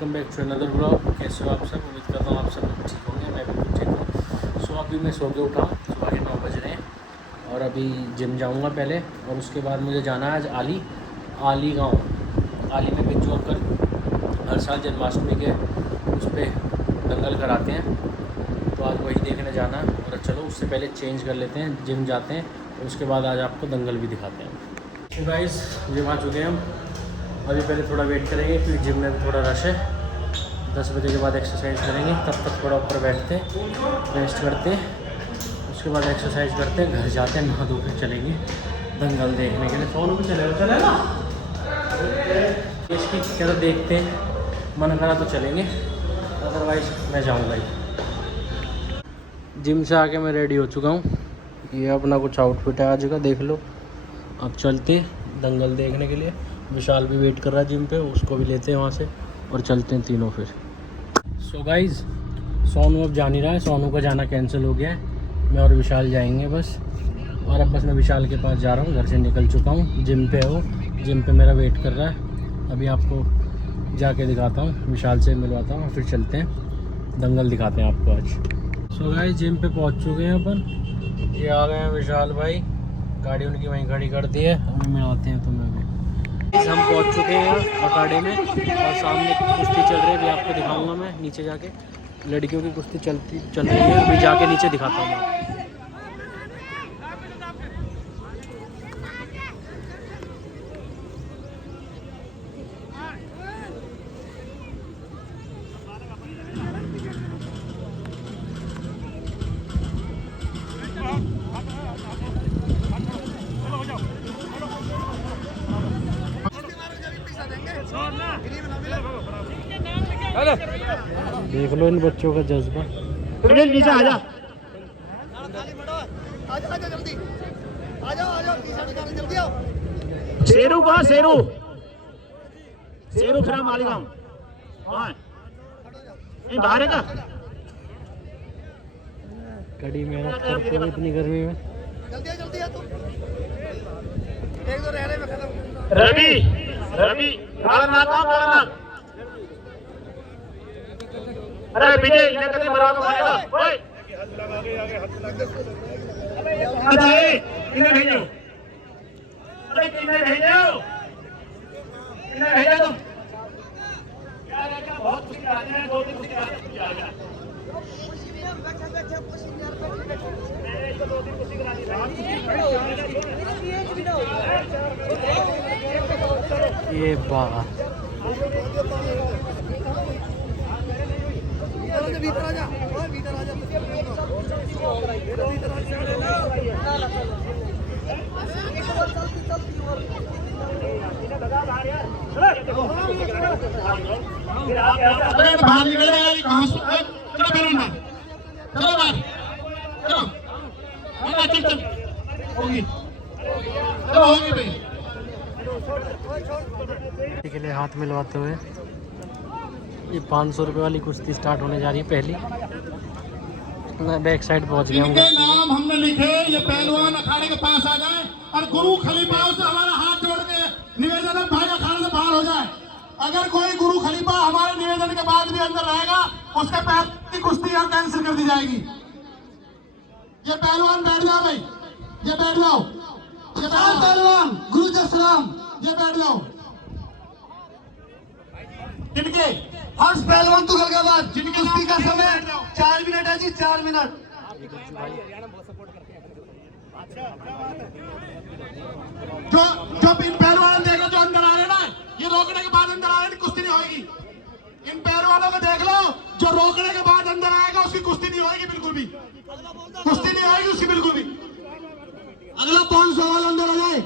Welcome back to another blog. कैसे हो आप सब? उम्मीद करता हूँ आप सब लोग ठीक होंगे, मैं भी ठीक हूँ। सो अभी मैं सो के उठा, सुबह के 9 बज रहे हैं और अभी जिम जाऊँगा पहले, और उसके बाद मुझे जाना है आज आली गाँव। आली में बिज्जू अंकल हर साल जन्माष्टमी के उस पर दंगल कराते हैं, तो आज वही देखने जाना है। और चलो उससे पहले चेंज कर लेते हैं, जिम जाते हैं और उसके बाद आज आपको दंगल भी दिखाते हैं। तो गाइस जिम आ चुके हैं हम, अभी पहले थोड़ा वेट करेंगे क्योंकि जिम में भी थोड़ा रश है। 10 बजे के बाद एक्सरसाइज करेंगे, तब तक थोड़ा ऊपर बैठते हैं, रेस्ट करते हैं, उसके बाद एक्सरसाइज करते हैं, घर जाते हैं, नहा धो के चलेंगे दंगल देखने के लिए। सोनू भी चले ना इसकी क्या, देखते हैं, मन करा तो चलेंगे, अदरवाइज मैं जाऊँगा ही। जिम से आके मैं रेडी हो चुका हूँ, ये अपना कुछ आउटफिट है आज का, देख लो। अब चलते हैं दंगल देखने के लिए। विशाल भी वेट कर रहा है जिम पे, उसको भी लेते हैं वहाँ से और चलते हैं तीनों फिर। सो गाइज सोनू अब जा नहीं रहा है, सोनू का जाना कैंसिल हो गया है, मैं और विशाल जाएंगे बस। और अब बस मैं विशाल के पास जा रहा हूँ, घर से निकल चुका हूँ, जिम पे है वो, जिम पे मेरा वेट कर रहा है। अभी आपको जाके दिखाता हूँ, विशाल से मिलवाता हूँ, फिर चलते हैं दंगल दिखाते हैं आपको आज। सो गाइज जिम पे पहुँच चुके हैं अपन, ये आ गए हैं विशाल भाई, गाड़ी उनकी वहीं खड़ी कर दी है, अभी मिलाते हैं तुम्हें भी। हम पहुंच चुके हैं अखाड़े में और सामने कुश्ती चल रही है, अभी आपको दिखाऊंगा मैं नीचे जाके। लड़कियों की कुश्ती चल रही है, अभी जाके नीचे दिखाता हूँ मैं। देख लो इन बच्चों का जज्बा। नीचे आ जा, शेरू कहाँ? शेरू शेरू फ्रॉम मालीगांव बाहर है का? कड़ी मेहनत करते हुए इतनी गर्मी में। रवि रवि कालनाथ। अरे विजय इन्हें कभी मरा तो मारेगा। ओए इन्हें भेजो, अरे इन्हें भेजो, इन्हें भेजो तुम। बहुत कुछ आते हैं, 2-3 कुछ आते हैं। ये बात भीतर आ जा, भीतर आ जा। अरे बाहर निकल रहे कहाँ से? चलो बैठो, चलो बाहर, चलो चल होगी, चलो होगी भाई। के लिए हाथ मिलवाते हुए ये 500 रुपये वाली कुश्ती स्टार्ट होने जा रही है पहली। मैं बैक साइड पहुंच गया हूँ। इनके नाम हमने लिखे, ये पहलवान अखाड़े के पास आ जाए और गुरु खलीफाओं से हमारा हाथ जोड़ के निवेदन है, भाई अखाड़े से बाहर हो जाए। अगर कोई गुरु खलीफा हमारे निवेदन के बाद भी अंदर रहेगा, उसके पैर की कुश्ती यहाँ कैंसिल कर दी जाएगी। ये पहलवान बैठ जाओ भाई, ये बैठ जाओ, ये पहलवान गुरु जसराम, ये बैठ जाओ। जिनके हर्ष पहलवान तुगल का बाद, जिनकी कुश्ती का समय 4 मिनट है जी, 4 मिनट। जो इन पहलवानों देखो जो अंदर आ रहे ना, ये रोकने के बाद अंदर आ रहे, कुश्ती नहीं होगी। इन पहलवानों को देख लो, जो रोकने के बाद अंदर आएगा उसकी कुश्ती नहीं होगी, बिल्कुल भी कुश्ती नहीं होगी उसकी, बिल्कुल भी। अगला 500 वाला अंदर आ जाए।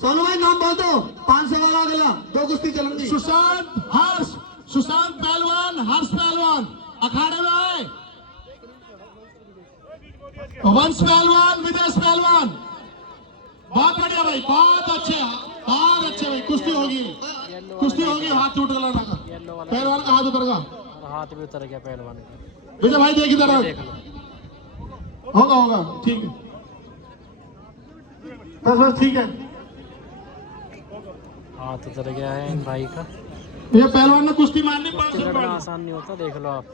सोनू भाई नाम बोल दो, 500 वाला अगला 2 कुश्ती चलेंगी। सुशांत पहलवान, हर्ष पहलवान अखाड़े में आए। वंश पहलवान, विदेश पहलवान, बहुत बढ़िया भाई, बहुत अच्छे भाई। कुश्ती होगी, हाथ टूट गया ना, पहलवान का हाथ उतर गया, हाथ भी उतर गया पहलवान का। विजय भाई देख इधर, होगा ठीक है, बस ठीक है। हाथ उतर गया है इन भाई का। ये पहलवान ने कुश्ती मारनी 500 करना रुपए। आसान नहीं होता, देख लो आप।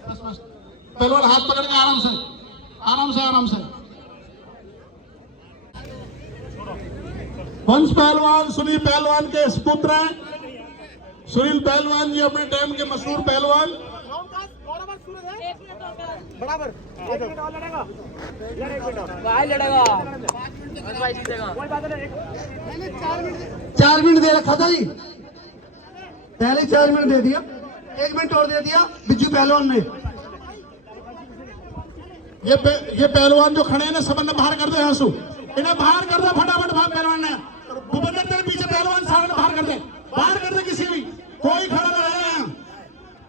पहलवान हाथ पकड़ के आराम से आराम से आराम से। वंश पहलवान सुनील पहलवान के पुत्र हैं। सुनील पहलवान जी अपने टाइम के मशहूर पहलवान। बराबर 4 मिनट दे रखा था जी, पहले 4 मिनट दे दिया, 1 मिनट और दे दिया बिज्जू पहलवान ने। ये पहलवान जो खड़े हैं ना, सबने बाहर कर दे हंसू, इन्हें बाहर कर दो फटाफट। भाग पहलवान ने भूपेंद्र तेरे पीछे पहलवान सारे ने बाहर कर दे किसी भी, कोई खड़ा नहीं रहेगा यहाँ,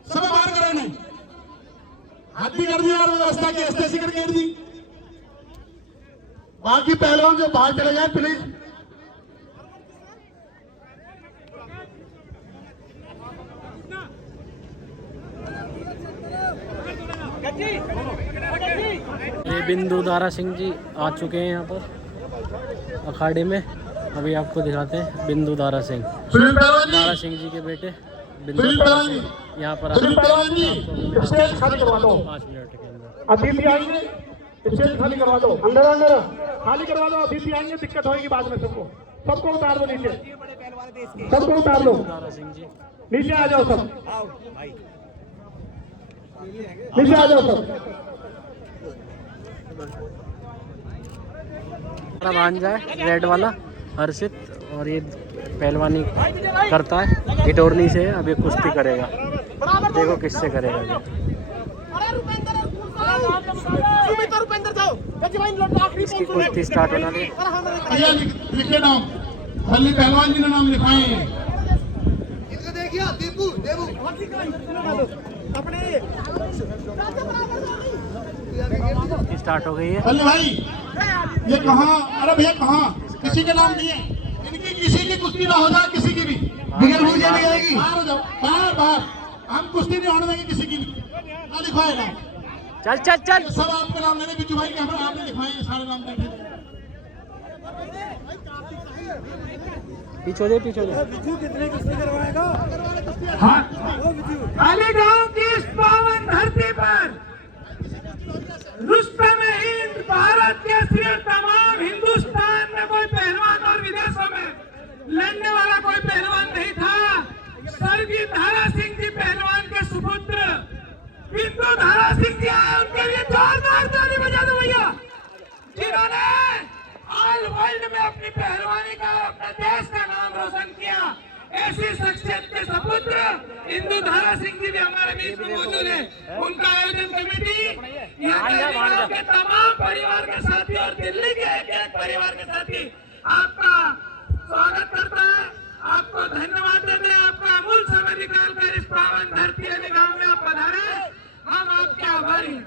सब बाहर करो इन्हें। हाथ भी कर दिया और व्यवस्था की ऐसी करके गिर दी। बाकी पहलवान जो बाहर चले जाए प्लीज। ये बिंदु दारा सिंह जी आ चुके हैं यहाँ पर अखाड़े में। अभी आपको दिखाते हैं बिंदु दारा सिंह, सुनील पहलवान दारा जी, सिंह जी के बेटे बिंदु सुनील दारा पहलवान सिंह जी, यहाँ पर सुनील पहलवान जी, स्टेज खाली करवा दो। 5 मिनट के अंदर। अतिथि आएंगे, स्टेज खाली करवा दो। अंदर अंदर खाली करवा दो, अतिथि आएंगे, दिक्कत होगी बाद में। सबको उतार दो नीचे, सबको उतार दो, दारा सिंह जी नीचे आ जाओ सब, नीचे आ जाओ सब। भांजा है रेड वाला हर्षित, और ये पहलवानी करता है इटोरनी से। अब ये कुश्ती करेगा, देखो किससे करेगा ये। इसकी कुश्ती स्टार्ट होना है। भैया लिखे नाम, बल्ली पहलवान जी ने नाम लिखाए हैं। देखिए दीपू देबू कुश्ती स्टार्ट हो गई है। बल्ली भाई ये कहाँ, अरे भैया कहाँ, किसी के नाम नहीं है इनकी, किसी की कुश्ती ना हो जाए, किसी की भी बिगड़ मुझे नहीं आएगी। बाहर हो जाओ, बाहर बाहर, हम कुश्ती नहीं होने देंगे किसी की भी। ना लिखवाए नाम, चल चल चल। सब आपके नाम लेने, बिजू भाई के हम आपने लिखवाए हैं सारे नाम देखे। पीछे दे, पीछे दे। हाँ खाली गांव की इस पावन धरती पर रुस्तम हिंद भारत के सिर तमाम हिंदुस्तान में कोई पहलवान और विदेशों में लड़ने वाला कोई पहलवान नहीं था। स्वर्गीय दारा सिंह जी पहलवान के सुपुत्र बिंदु दारा सिंह जी आए, उनके लिए जोरदार ताली बजा दो भैया, जिन्होंने ऑल वर्ल्ड में अपनी पहलवानी का और अपने देश का नाम रोशन किया। ऐसी शख्सियत के सपुत्र इंदु दारा सिंह जी भी हमारे बीच में मौजूद है। उनका आयोजन कमेटी यहाँ के तमाम परिवार के साथी और दिल्ली के एक परिवार के साथी आपका स्वागत करता है, आपको धन्यवाद देते हैं। आपका अमूल्य समय निकाल कर इस पावन धरती गांव में आप पधारे, हम आपके आभारी हैं।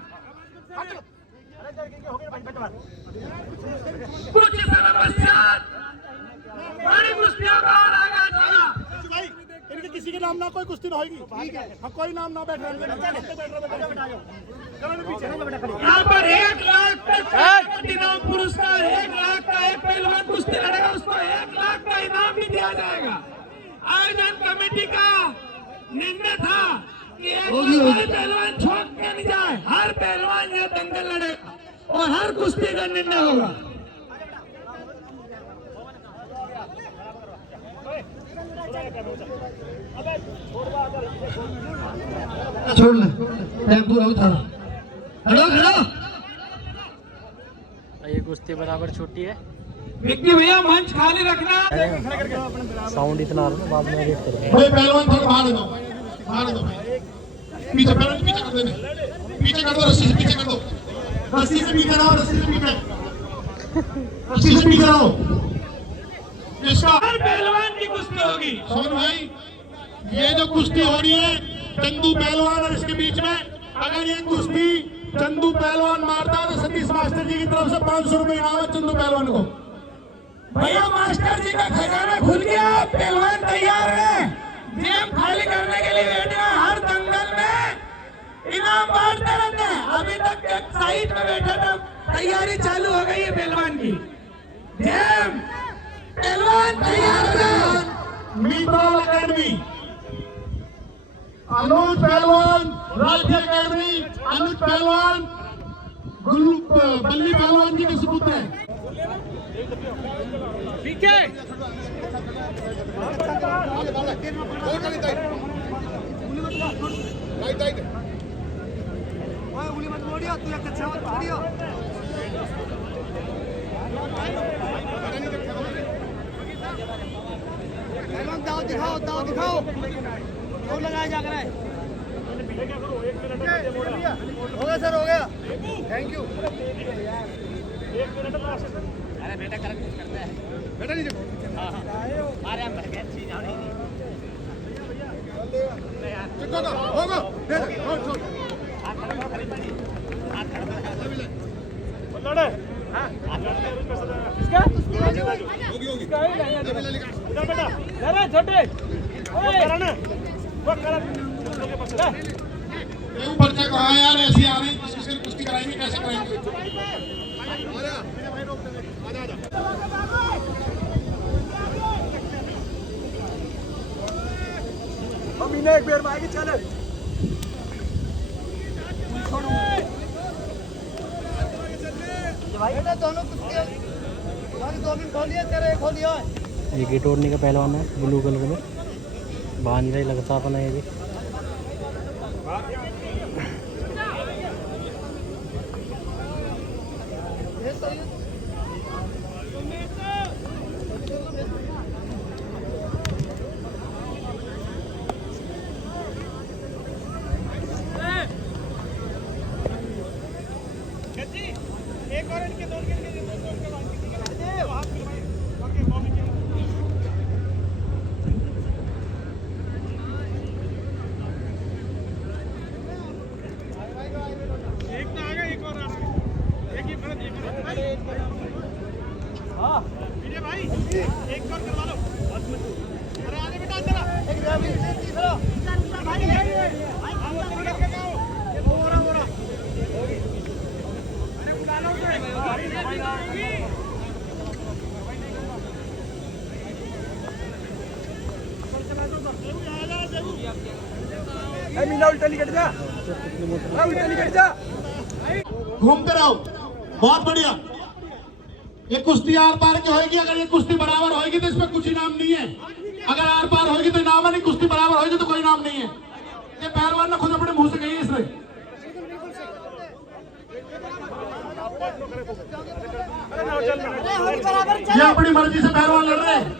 कुछ समय पश्चात बड़ी कुश्तियों का और आगाज होगा। भाई इनके किसी के नाम ना कोई कुश्ती ना होगी, हाँ कोई नाम ना बैठ रहा। यहाँ पर 1 लाख तक इनाम पुरस्कार, 1 लाख का एक पहलवान कुश्ती लड़ेगा, उसको 1 लाख का इनाम भी दिया जाएगा। आयोजन कमेटी का निर्णय था कि एक पहलवान छोड़ के नहीं जाए, हर पहलवान यह दंगल लड़ेगा और हर कुश्ती का निर्णय होगा। छोड़ ले टेम्पो रहो था, खड़ो खड़ो। ये कुश्ती बराबर छोटी है। विक्की भैया मंच खाली रखना। साउंड इतना आ रहा है, बाद में एडिट करेंगे। बड़े पहलवान थोड़ा बाहर दो, बाहर दो भाई, पीछे पहलवान पीछे कर देने, पीछे कर दो, रस्सी से पीछे कर दो, रस्सी से पीछे रहो, रस्सी से पीछे, रस्सी से पीछे रहो। इसका हर पहलवान की कुश्ती होगी। सोन भाई ये जो कुश्ती हो रही है चंदू पहलवान और इसके बीच में, अगर ये कुश्ती चंदू पहलवान मारता है तो सतीश मास्टर जी की तरफ से 500 रुपए इनाम है चंदू पहलवान को। भैया मास्टर जी का खजाना खुल गया, पहलवान तैयार है, जेब खाली करने के लिए बैठे हैं। हर दंगल में इनाम बांटते रहते हैं। अभी तक एक साइड में बैठा था, तैयारी चालू हो गई है पहलवान की। जेब पहलवान तैयार है। मीटबॉल अकेडमी अनुज पहलवान राज्य अकेडमी, अनुज पहलवान बल्ली पहलवान जी के सुपुत्र हैं। दाव दिखाओ और लगाया जा रहा है। हो गया सर, हो गया, थैंक यू। अरे बेटा करेक्ट करता है बेटा, नहीं देखो। हाँ अरे हम भर गए चीज नहीं होगा पर्चा कहाँ यार, ऐसी आ रही किसी से कुश्ती कराएंगे, कैसे कराएंगे? अमीना एक बेर मारेगी, चल बेटा दोनों कुश्ती 2 मिनट खोलिए, तेरा एक खोलिए। ये गेट ओढ़ने का पहलवान है ब्लू कलर में, भांजा ही लगता अपना ये भी। एक और इनके दो भाई, एक और करवा लो। अरे आगे बेटा अंदर तीसरा भाई मीना उल्टा निकट जा, उल्टा निकट जा। घूमते रहो, बहुत बढ़िया। ये कुश्ती आर पार की होगी, अगर ये कुश्ती बराबर होगी तो इसमें कुछ इनाम नहीं है। अगर आर पार होगी तो इनाम है, नहीं कुश्ती बराबर होगी तो कोई इनाम नहीं है। ये पहलवान ने खुद अपने मुंह से कही है इसने। ये अपनी मर्जी से पहलवान लड़ रहे हैं।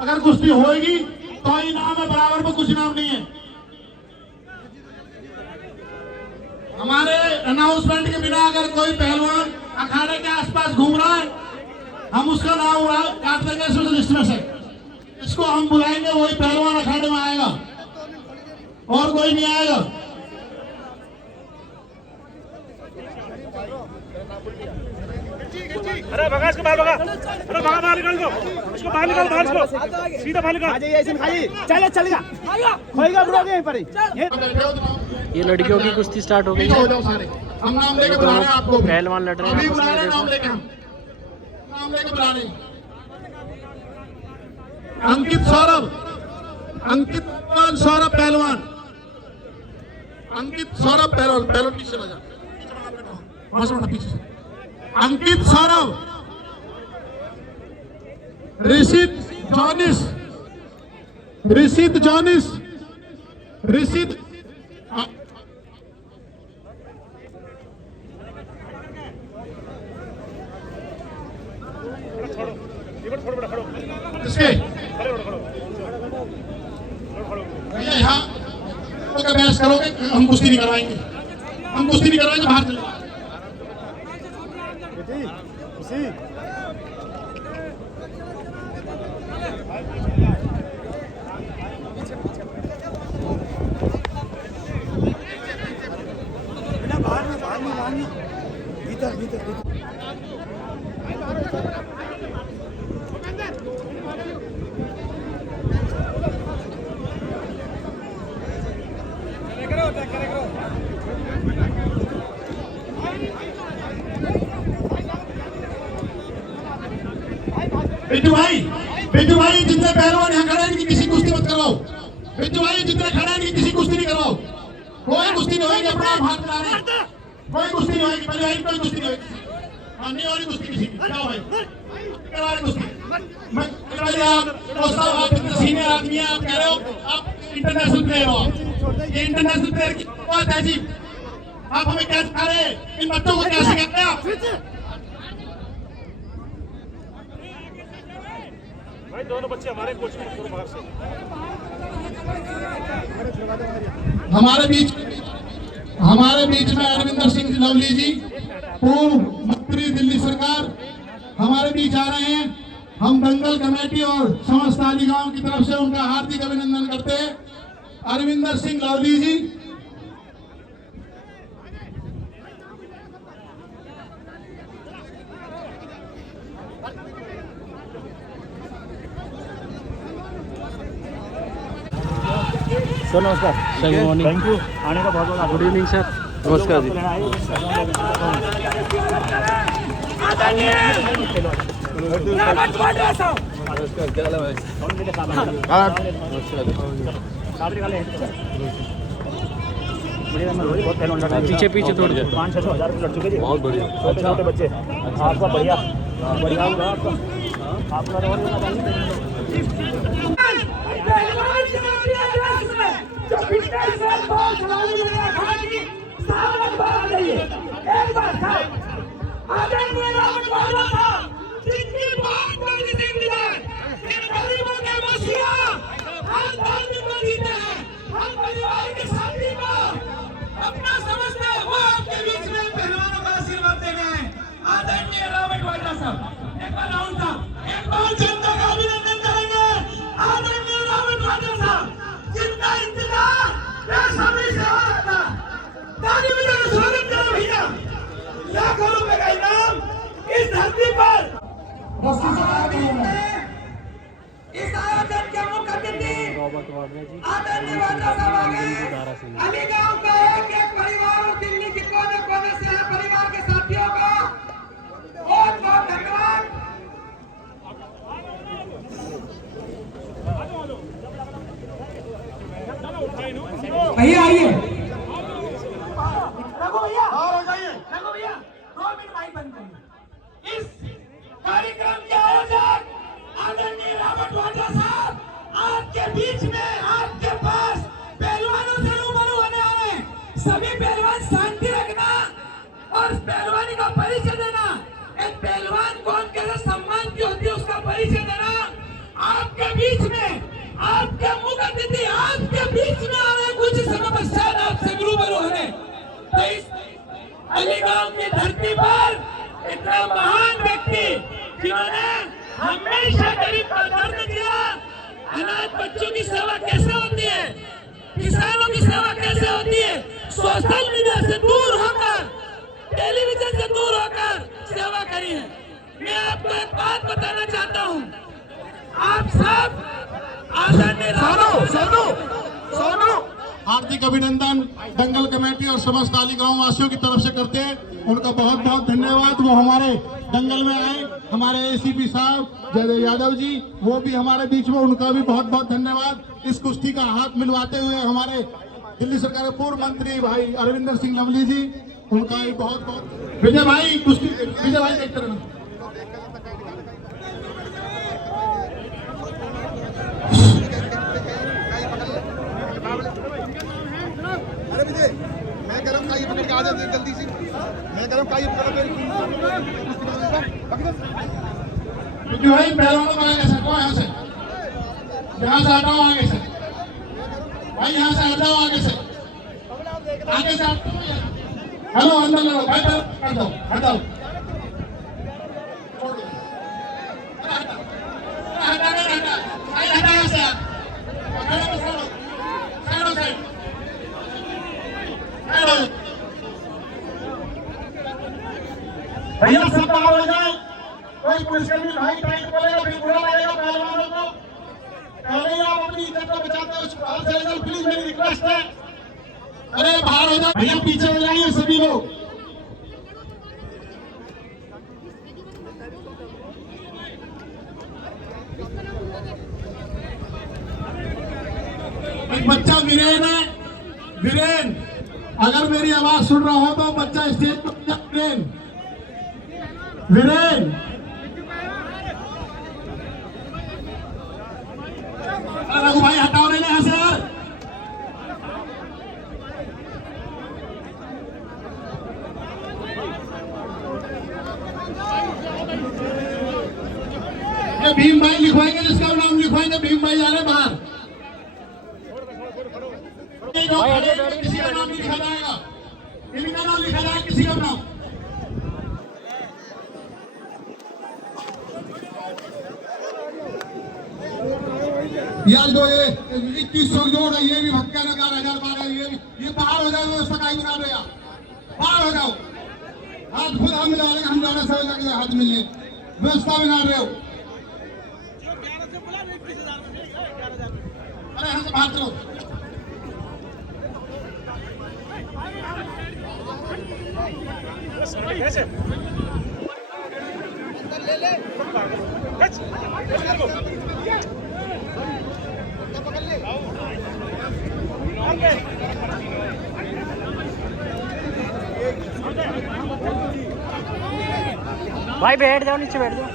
अगर कुश्ती होगी तो इनाम है, बराबर पर कुछ इनाम नहीं है। हमारे अनाउंसमेंट के बिना अगर कोई पहलवान अखाड़े के आसपास घूम रहा है, हम उसका नाम काट देंगे इस लिस्ट में से। इसको हम बुलाएंगे, वही पहलवान अखाड़े में आएगा और कोई नहीं आएगा। अरे भगा इसको बाहर, भगा, अरे भगा बाहर निकाल दो इसको, बाहर निकाल, बाहर इसको सीधा बाहर निकाल। चल चलेगा होएगा ब्रो यहीं पर ही। ये लड़कियों की कुश्ती स्टार्ट हो गई है। हम नाम लेके बुला रहे हैं आपको, पहलवान लड़ रहे हैं अभी आपस बुला में, रहे हैं, देखो। नाम लेके हम नाम लेके बुला रहे हैं। अंकित सौरभ, अंकित सौरभ पहलवान, अंकित सौरभ पहलवान, पहलवान पीछे चला जा, वहां से पीछे। अंकित सौरभ, ऋषित जॉनिस, ऋषित जॉनिस, ऋषित इसके भैया यहाँ तो बहस करोगे, हम कुश्ती नहीं करवाएंगे, हम कुश्ती नहीं करवाएंगे, बाहर चले। बिट्टू भाई जितने पहलवान यहाँ खड़े हैं इनकी किसी कुश्ती मत करवाओ। बिट्टू भाई जितने खड़े हैं इनकी किसी कोई कुश्ती नहीं होगी अपना हाथ मिला रहे, कोई कुश्ती नहीं होगी, पहले आई कोई कुश्ती नहीं होगी, हाँ नहीं हो रही कुश्ती किसी की, क्या भाई करवा रहे कुश्ती, मैं करवा दिया आप आप इतने सीनियर आदमी हैं, आप कह रहे हो आप इंटरनेशनल प्लेयर हो, ये इंटरनेशनल प्लेयर की बात है जी, आप हमें क्या सिखा रहे हैं, इन बच्चों को क्या सिखाते हैं आप? भाई दोनों बच्चे हमारे कोच में बाहर से हमारे बीच में अरविंदर सिंह लवली जी, पूर्व मंत्री दिल्ली सरकार, हमारे बीच आ रहे हैं। हम दंगल कमेटी और समस्त आली गांव की तरफ से उनका हार्दिक अभिनंदन करते हैं। अरविंदर सिंह लवली जी, सर नमस्कार। Sir good morning. Thank you आने का बहुत बहुत गुड इवनिंग सर। नमस्कार जी। पीछे पीछे थोड़ी देर 500 हज़ार लड़ चुके जी। बहुत बढ़िया। छोटे छोटे बच्चे आपका बढ़िया बढ़िया होगा आपका जो फिटनेस है बॉल चलाने में रखा की सामने बाहर नहीं है। एक बार था आदरणीय रावत वाला था जिनकी बात को नहीं मिला इन गरीबों के मसीहा हम धर्म को जीते हैं, हम परिवार के साथी को अपना समझते हैं, वो आपके बीच में पहलवानों का आशीर्वाद देने हैं। आदरणीय रावत वाला साहब एक बार राउंड था, एक बार जनता का अभिनंदन करेंगे। आदरणीय रावत वाला साहब जिनका इंतजार बेसब्री से हो रहा था, ताली बजाकर स्वागत करो भैया। लाखों रुपए का इनाम इस धरती पर इस आयोजन के मुख्य अतिथि आदरणीय वाला साहब आ गए। अलीगांव का एक एक परिवार और दिल्ली के कोने कोने से आए परिवार के साथियों का बहुत बहुत धन्यवाद। भैया आइए, रघु भैया और हो जाइए, रघु भैया 2 मिनट माइक बंद करिए। इस कार्यक्रम के आयोजक आदरणीय रावत वाड्रा साहब आपके बीच में आपके पास पहलवानों से रूबरू होने आए। सभी पहलवान शांति रखना और पहलवानी का परिचय देना। एक पहलवान कौन कैसे सम्मान की होती है उसका परिचय देना। आपके बीच में आपके मुख्य अतिथि आपके बीच में आ रहे कुछ समय पश्चात आपसे रूबरू होने। तो इस अलीगांव की धरती पर इतना महान व्यक्ति जिन्होंने हमेशा गरीब का दर्द किया, अनाथ बच्चों की सेवा कैसे होती है, किसानों की सेवा कैसे होती है, सोशल मीडिया से दूर होकर टेलीविजन से दूर होकर सेवा करी है। मैं आपको एक बात बताना चाहता हूँ, आप सब आदरणीय हार्दिक अभिनंदन दंगल कमेटी और समस्त आली गांव वासियों की तरफ से करते हैं। उनका बहुत बहुत धन्यवाद। वो हमारे दंगल में आए, हमारे एसीपी साहब जयदेव यादव जी, वो भी हमारे बीच में, उनका भी बहुत बहुत धन्यवाद। इस कुश्ती का हाथ मिलवाते हुए हमारे दिल्ली सरकार के पूर्व मंत्री भाई अरविंदर सिंह लवली जी, उनका भी बहुत बहुत। विजय भाई कुश्ती, विजय भाई देखते रहना। अरे विजय, मैं गरम काई पकड़ के आ जाते जल्दी से। मैं गरम काई पकड़ के भाई पहलवानों को आगे सको, यहाँ से हटाओ, आगे से भाई, यहाँ से हटाओ, आगे से हटाओ। हेलो अंदर लो भाई, हटाओ हटाओ भैया सब बाहर हो जाए। कोई पुलिसकर्मी भाई टाइट बोलेगा फिर बुरा लगेगा पहलवानों को। पहले ही आप अपनी इज्जत को बचाते हो, प्लीज मेरी रिक्वेस्ट है। अरे बाहर हो जाए भैया, पीछे हो जाइए सभी लोग। एक बच्चा वीरेन है, वीरेन अगर मेरी आवाज सुन रहा हो तो बच्चा स्टेज पर वीरेन रघु भाई हटाओ नहीं यहाँ से यार। ये भीम भाई लिखवाएंगे, जिसका नाम लिखवाएंगे भीम भाई जा रहे बाहर। किसी का नाम नहीं लिखा जाएगा, इनका नाम लिखा जाएगा, किसी का नाम। यार जो ये 2100 जोड़ है, ये भी भक्का लगा 1012, ये बाहर हो जाओ, व्यवस्था का ही बना रहे यार, बाहर हो जाओ। हाथ खुद हम मिला रहे, हम जाने से लगे हाथ मिलने, व्यवस्था बना रहे हो। अरे हम बात करो। भाई बैठ जाओ, नीचे बैठ जाओ।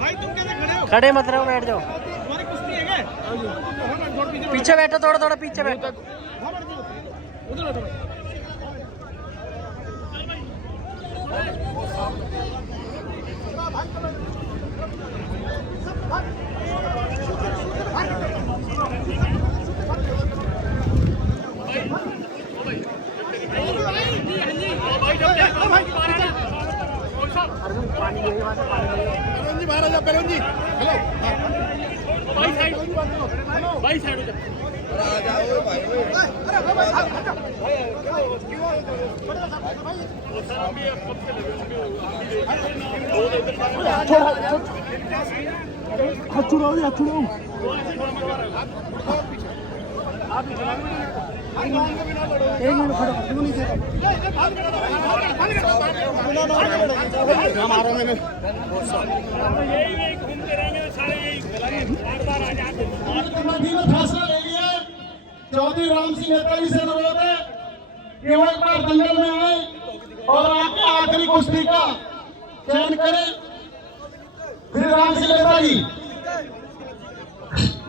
भाई तुम कैसे खड़े हो? खड़े मत रहो, बैठ जाओ। तुम्हारी कुश्ती है क्या? पीछे बैठो, थोड़ा थोड़ा पीछे बैठो। उधर बैठो। जी बाहर आ जा पहलवान जी। हेलो भाई साइड भाई साइड हो जा। आ जाओ भाई। हाथ छुड़ाओ, हाथ छुड़ाओ। एक मिनट खड़ो, क्यों नहीं थे? मारो मैंने। यही घूमते रहेंगे सारे, यही बार-बार आ जाते हैं। आज कमेटी ने फैसला ले लिया है, चौधरी राम सिंह नेताजी से अनुरोध है कि वो एक बार दंगल में आए और आके आखिरी कुश्ती का चयन करें। श्री राम सिंह नेताजी,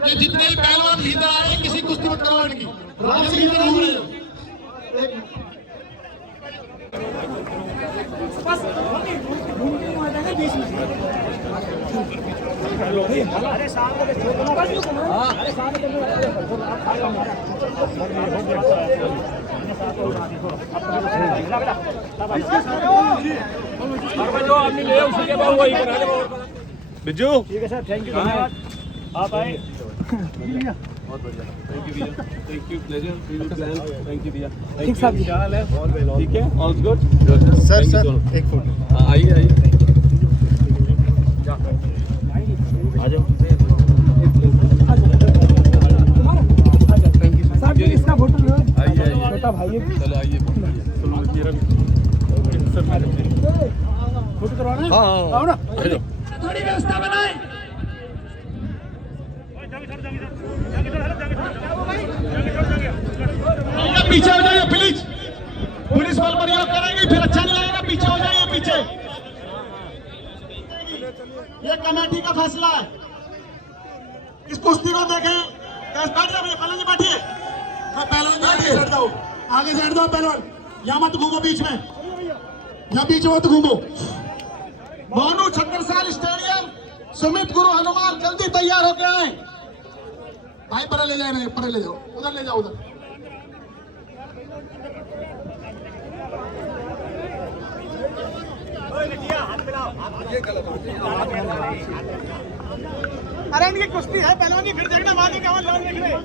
ये जितने भी पहलवान इधर आ रहे हैं, किसी कुश्ती मत करवाओ इनकी। राम सिंह इधर घूम रहे हो। अरे सामने जो आदमी ले उसी के बाद वही बना ले। बिज्जू ठीक है सर, थैंक यू, धन्यवाद। आप आए। बहुत बढ़िया, थैंक यू भैया, thank you, pleasure, we will plan, thank you भैया। ठीक साहब, क्या हाल है? ऑल वेल, ठीक है, ऑल गुड। सर सर एक फोटो। आइए आइए, आ जाओ। साहब ये इसका फोटो लो। आइए आइए, छोटा भाई है। चलो आइए, चलो मेरा फोटो करवाना है? हाँ आओ ना। थोड़ी व्यवस्था बनाए। पीछे हो जाइए प्लीज, पुलिस बल प्रयोग करेंगे फिर अच्छा नहीं लगेगा। पीछे हो जाइए, पीछे। ये कमेटी का फैसला है। इस कुश्ती को देखें। बैठिए पहलवान जी, बैठिए। पहलवान जी आगे बैठ जाओ, आगे बैठ जाओ पहलवान। यहाँ मत घूमो बीच में, यहाँ बीच में मत घूमो। भानु छत्रसाल स्टेडियम, सुमित गुरु हनुमान, जल्दी तैयार होके आए। भाई परे ले जाए, परे ले जाओ, उधर ले जाओ, उधर। अरे इनकी कुश्ती है पहलवानी, फिर देखना बाद में क्या नाम लिख रहे हैं।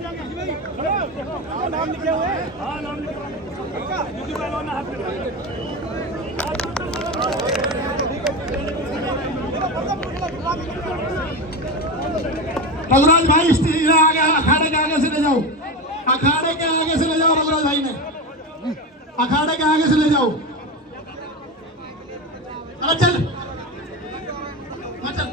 नाम लिखे हुए हैं। हाँ नाम लिखे रघुराज भाई आगे, अखाड़े के आगे से ले जाओ, अखाड़े के आगे से ले जाओ। रघुराज भाई ने अखाड़े के आगे से ले जाओ। अरे चल, चल।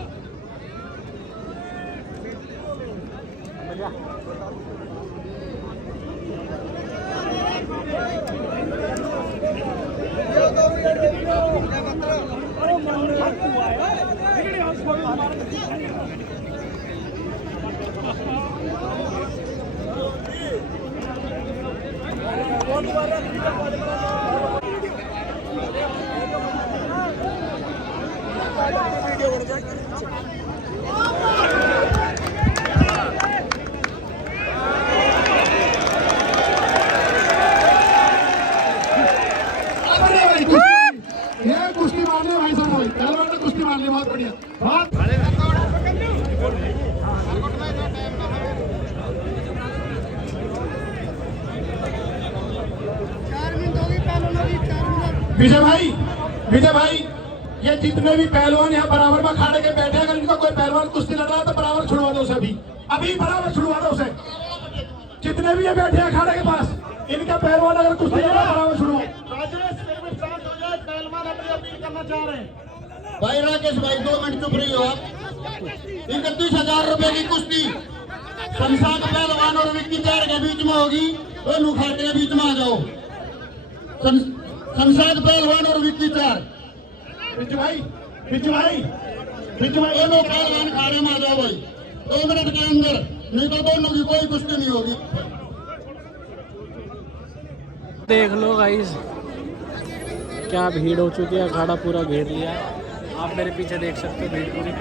ये कुश्ती मारने भाई साहब, पहलवान ने कुश्ती मारनी, बहुत बढ़िया, बहुत विजय भाई, ये जितने भी पहलवान यहाँ बराबर में अखाड़े के बैठे, अगर इनका कोई पहलवान कुश्ती लड़ रहा है तो बराबर छुड़वा दो उसे, अभी बराबर छुड़वा दो उसे। जितने भी ये बैठे हैं अखाड़े के पास, इनका पहलवान अगर कुश्ती लड़ रहा है बराबर छुड़वाओ। पहलवान अपनी अपील करना चाह रहे हैं। भाई राकेश भाई 2 मिनट चुप रही हो आप। 31,000 रुपए की कुश्ती शमशाद पहलवान और विक्की चार के बीच में होगी, दोनों खाटे के बीच में आ जाओ। शमशाद पहलवान और विक्की चार, बिज्जू भाई दोनों पहलवान खाड़े में आ जाओ भाई 2 मिनट के अंदर, नहीं तो दोनों की कोई कुश्ती नहीं होगी। देख लो गाइस क्या भीड़ हो चुकी है, अखाड़ा पूरा घेर लिया है। आप मेरे पीछे देख सकते हो भीड़ पूरी।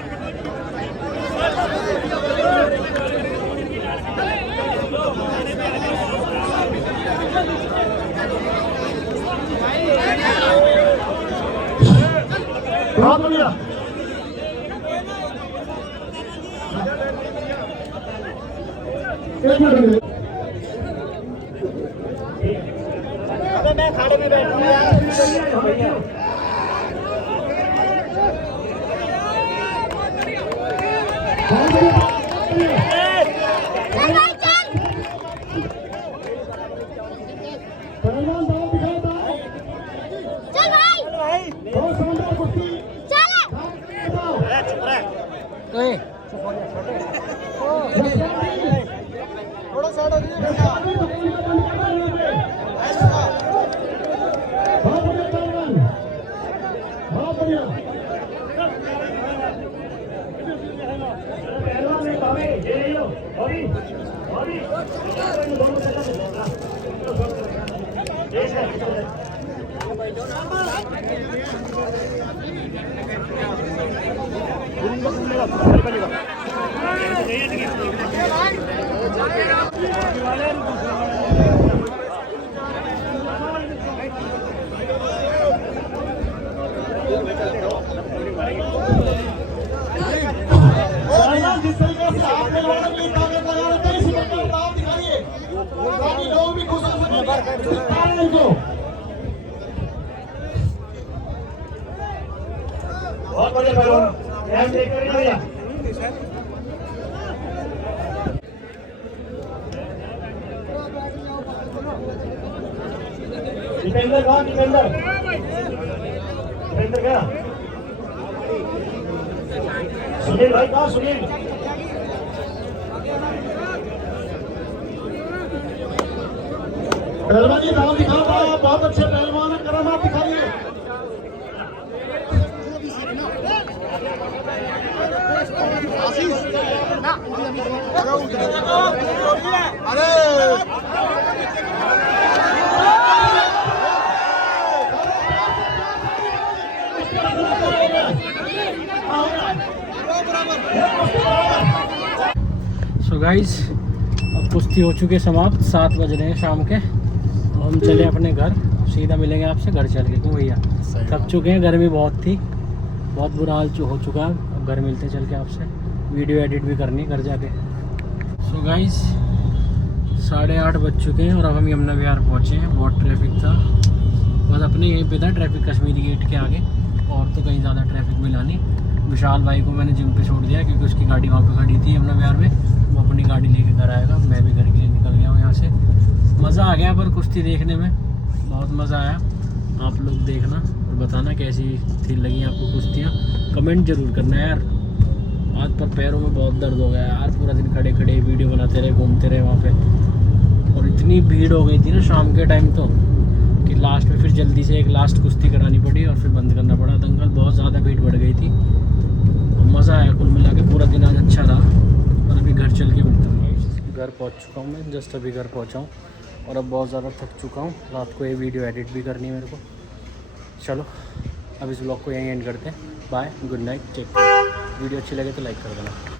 बहुत बढ़िया। मैं खाड़े में बैठूंगा भैया। थोड़ा साइड हो जिस तरीके से आपने दिखाइए ताकि लोग भी खुश हो सकें। बहुत बढ़िया पहलवान, ध्यान देकर भैया। दीपेंद्र कहाँ? दीपेंद्र क्या? सुनील भाई कहाँ? सुनील पहलवान जी नाम दिखा रहा है, बहुत अच्छे पहलवान है, करामात दिखाइए। अरे सो गाइस अब कुश्ती हो चुकी है समाप्त, 7 बज रहे हैं शाम के। हम चले अपने घर, सीधा मिलेंगे आपसे घर चल के। क्यों भैया थक चुके हैं, गर्मी बहुत थी, बहुत बुरा हाल हो चुका है। अब घर मिलते चल के आपसे, वीडियो एडिट भी करनी घर जाके। सो गाइस 8:30 बज चुके हैं और अब हम यमुना विहार पहुँचे हैं। बहुत ट्रैफिक था, बस अपने यहीं पे था ट्रैफिक कश्मीरी गेट के आगे, और तो कहीं ज़्यादा ट्रैफिक मिला नहीं। विशाल भाई को मैंने जिम पे छोड़ दिया क्योंकि उसकी गाड़ी वहाँ पे खड़ी थी यमुना विहार में, वो अपनी गाड़ी लेके घर आएगा। मैं भी घर के लिए निकल गया हूँ यहाँ से। मज़ा आ गया पर कुश्ती देखने में, बहुत मज़ा आया। आप लोग देखना और बताना कैसी थी लगी आपको कुश्तियाँ, कमेंट जरूर करना यार। आज पर पैरों में बहुत दर्द हो गया यार, पूरा दिन खड़े खड़े वीडियो बनाते रहे, घूमते रहे वहाँ पे, और इतनी भीड़ हो गई थी ना शाम के टाइम तो कि लास्ट में फिर जल्दी से एक लास्ट कुश्ती करानी पड़ी और फिर बंद करना पड़ा दंगल। बहुत ज़्यादा भीड़ बढ़ गई थी, मज़ा आया कुल मिला के, पूरा दिन आज अच्छा रहा। और अभी घर चल के मिलता हूँ। घर पहुँच चुका हूँ मैं, जस्ट अभी घर पहुँचा हूँ। और अब बहुत ज़्यादा थक चुका हूँ। रात को ये वीडियो एडिट भी करनी है मेरे को। चलो अब इस ब्लॉग को यहीं एंड करते हैं। Bye, good night, take care. Video अच्छी लगे तो लाइक कर देना।